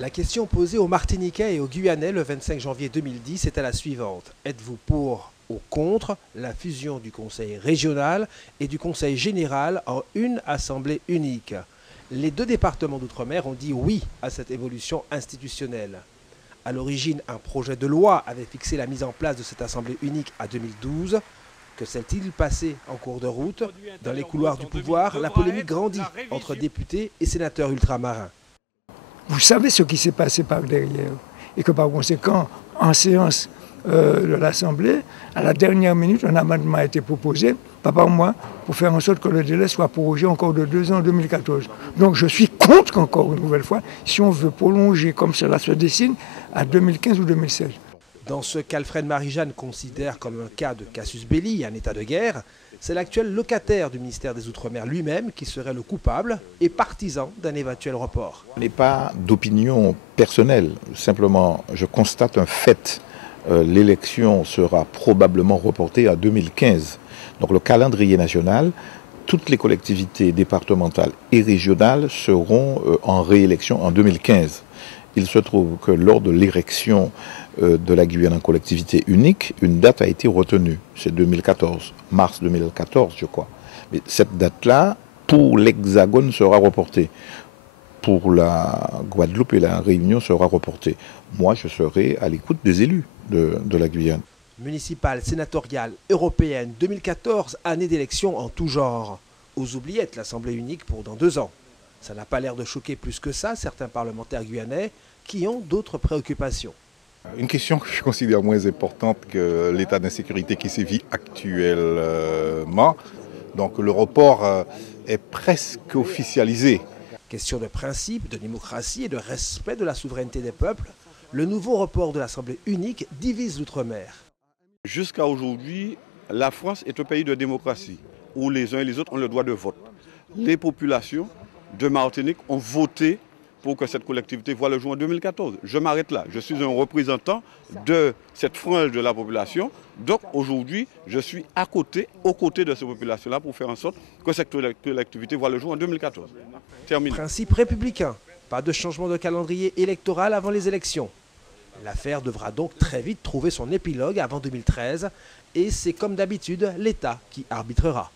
La question posée aux Martiniquais et aux Guyanais le 25 janvier 2010 était la suivante. Êtes-vous pour ou contre la fusion du Conseil régional et du Conseil général en une assemblée unique? Les deux départements d'outre-mer ont dit oui à cette évolution institutionnelle. À l'origine, un projet de loi avait fixé la mise en place de cette assemblée unique à 2012. Que s'est-il passé en cours de route? Dans les couloirs du pouvoir, la polémique grandit entre députés et sénateurs ultramarins. Vous savez ce qui s'est passé par derrière et que par conséquent, en séance de l'Assemblée, à la dernière minute, un amendement a été proposé, pas par moi, pour faire en sorte que le délai soit prorogé encore de 2 ans en 2014. Donc je suis contre encore une nouvelle fois, si on veut prolonger comme cela se dessine, à 2015 ou 2016. Dans ce qu'Alfred Marie-Jeanne considère comme un cas de casus belli, un état de guerre, c'est l'actuel locataire du ministère des Outre-mer lui-même qui serait le coupable et partisan d'un éventuel report. Ce n'est pas d'opinion personnelle, simplement je constate un fait. L'élection sera probablement reportée à 2015. Donc le calendrier national, toutes les collectivités départementales et régionales seront en réélection en 2015. Il se trouve que lors de l'érection de la Guyane en collectivité unique, une date a été retenue. C'est 2014, mars 2014 je crois. Mais cette date-là, pour l'Hexagone, sera reportée. Pour la Guadeloupe et la Réunion sera reportée. Moi, je serai à l'écoute des élus de la Guyane. Municipale, sénatoriale, européenne, 2014, année d'élection en tout genre. Aux oubliettes, l'Assemblée unique pour dans 2 ans. Ça n'a pas l'air de choquer plus que ça certains parlementaires guyanais qui ont d'autres préoccupations. Une question que je considère moins importante que l'état d'insécurité qui sévit actuellement. Donc le report est presque officialisé. Question de principe, de démocratie et de respect de la souveraineté des peuples, le nouveau report de l'Assemblée unique divise l'outre-mer. Jusqu'à aujourd'hui, la France est un pays de démocratie où les uns et les autres ont le droit de vote. Les populations de Martinique ont voté pour que cette collectivité voie le jour en 2014. Je m'arrête là. Je suis un représentant de cette frange de la population. Donc aujourd'hui, je suis aux côtés de cette population-là pour faire en sorte que cette collectivité voie le jour en 2014. Terminé. Principe républicain. Pas de changement de calendrier électoral avant les élections. L'affaire devra donc très vite trouver son épilogue avant 2013 et c'est comme d'habitude l'État qui arbitrera.